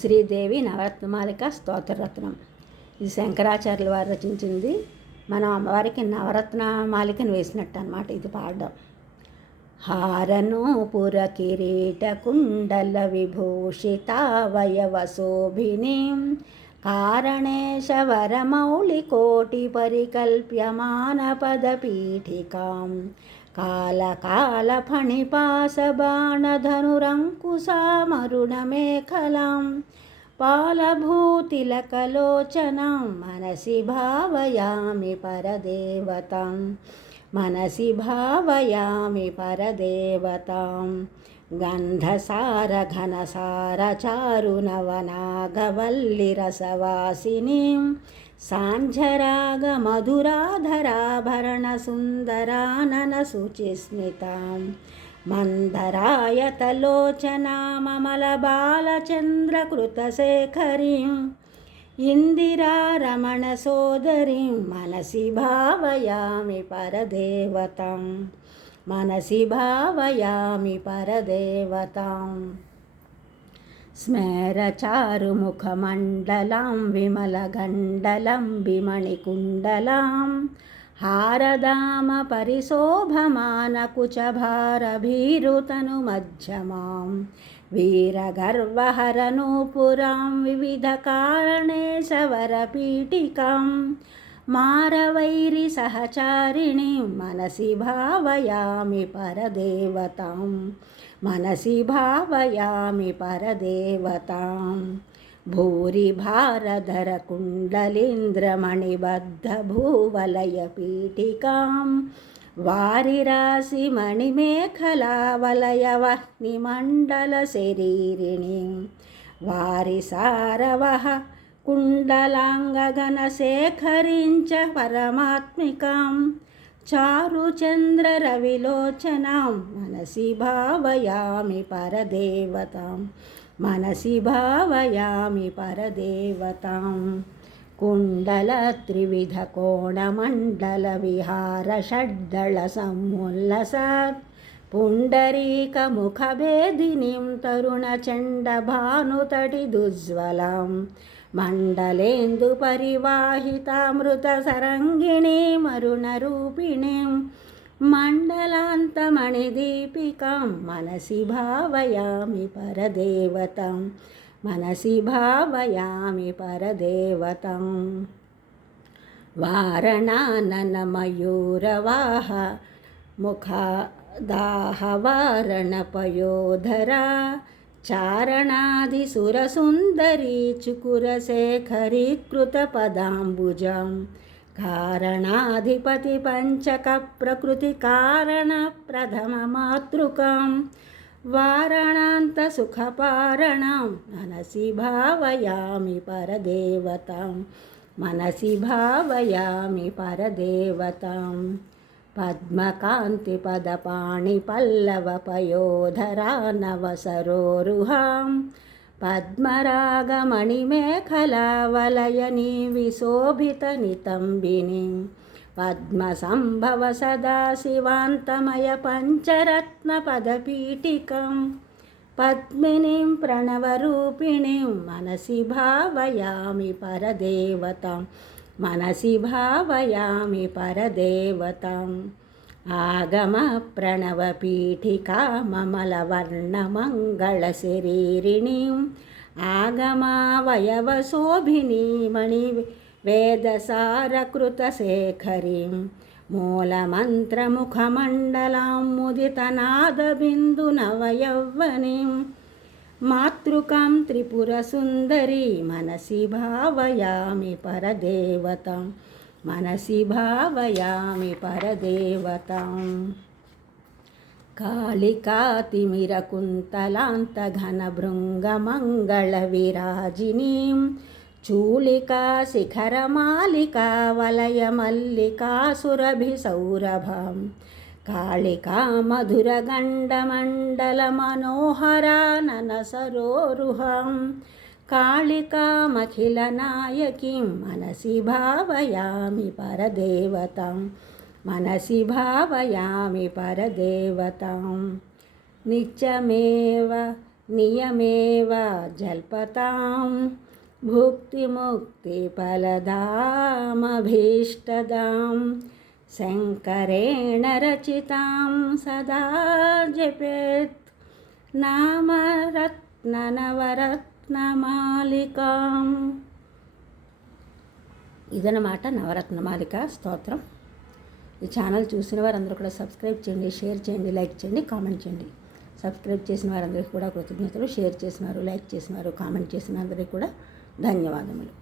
శ్రీదేవి నవరత్నమాలిక స్తోత్రరత్నం. ఇది శంకరాచార్యుల వారు రచించింది. మనం అమ్మవారికి నవరత్నమాలికను వేసినట్టు అన్నమాట ఇది పాడడం. హారనూపుర కిరీట కుండల విభూషితావయవశోభినీం కారణేశ వరమౌళి కోటి పరికల్ప్యమాన పదపీఠికాం కాళకాల ఫణిపాసబాణధనురంకుశామరుణమేఖలాం పాలభూతిలకలోచనం మనసి భావయామి పరదేవతాం మనసి భావయామి పరదేవతాం గంధసార ఘనసార చారు నవనాగవల్లి రసవాసినీం సాంఝరాగ మధురాధరాభరణ సుందరానన శుచిస్మితాం మందరాయతలోచనామల బాలచంద్రకృతశేఖరీం ఇందిరారమణ సోదరీం మనసి భావయామి పరదేవతాం మనసి భావయామి పరదేవతాం స్మేరచారుముఖమండలాం విమలగండలం విమణికుండలాం హారదామ పరిశోభమానకుచభారభీరుతను మధ్యమాం వీరగర్వహరనూపురాం వివిధకారణేశవరపీఠికాం మారవైరి సహచారిణీం మనసి భావయామి పరదేవతాం మనసి భావయామి పరదేవతాం భూరి భారధర కుండలీంద్రమణిబద్ధ భూవలయ పీఠికాం వారిరాశి మణిమేఖలావలయ వహ్నిమండల శరీరిణీం వారి సారవహ కుండలాంగగణశేఖరించ పరమాత్మికాం చారుచంద్ర రవిలోచనాం మనసి భావయామి పరదేవతాం మనసి భావయామి పరదేవతాం కుండల త్రివిధ కోణమండల విహార షడ్దళ సముల్లస పుండరీక ముఖభేదినీం తరుణ చండ భానుతటి దుజ్వలాం మండలేందు పరివాహితామృత సరంగిణీ మరుణరూపిణీం మండలాంతమణిదీపికాం మనసి భావయామి పరదేవతాం మనసి భావయామి పరదేవతాం వారణానన మయూరవాహ ముఖదాహవారణపయోధరా చారణాదిసురసుందరీ చుకురశేఖరీకృతపదాంబుజం కారణాధిపతి పంచక ప్రకృతి కారణ ప్రథమ మాతృకాం వారణాంత సుఖపారణం మనసి భావయామి పరదేవతాం మనసి భావయామి పరదేవతాం పద్మకాంతి పదపాణి పల్లవ పయోధరా నవసరోరుహాం పద్మరాగమణిమేఖలావలయనీ విశోభిత నితంబినీం పద్మసంభవ సదాశివాంతమయ పంచరత్న పదపీఠికం పద్మినీం ప్రణవరూపిణీం మనసి భావయామి పరదేవతాం మనసి భావయామి పరదేవతాం ఆగమ ప్రణవపీఠికా మమలవర్ణమంగళ శరీరిణీం ఆగమావయవశోభినీ మణి వేదసారకృతశేఖరీం మూలమంత్రముఖమండలాం ముదితనాదబిందునవయౌవనీం మాతృకాం త్రిపురసుందరీ మనసి భావయామి పరదేవతాం మనసి భావయామి పరదేవతాం కాళికాతిమిరకుంతలాంతఘనభృంగమంగళ విరాజినీం చూళికా శిఖరమాలికా వలయ మల్లికాసురభిసౌరభం కాళికా మధురగండమండల మనోహరానన సరోరుహం కాళికామఖిల నాయకీం మనసి భావయామి పరదేవతాం మనసి భావయామి పరదేవతాం నిత్యమేవ నియమేవ జల్పతాం భుక్తిముక్తిఫలదామభీష్టదాం శంకరేణ రచితాం సదా జపేత్ నామరత్ననవరత్నమాలికాం. ఇదన్నమాట నవరత్నమాలిక స్తోత్రం. ఈ ఛానల్ చూసిన వారందరూ కూడా సబ్స్క్రైబ్ చేయండి, షేర్ చేయండి, లైక్ చేయండి, కామెంట్ చేయండి. సబ్స్క్రైబ్ చేసిన వారందరికీ కూడా కృతజ్ఞతలు. షేర్ చేసినారు, లైక్ చేసినారు, కామెంట్ చేసిన అందరికీ కూడా ధన్యవాదములు.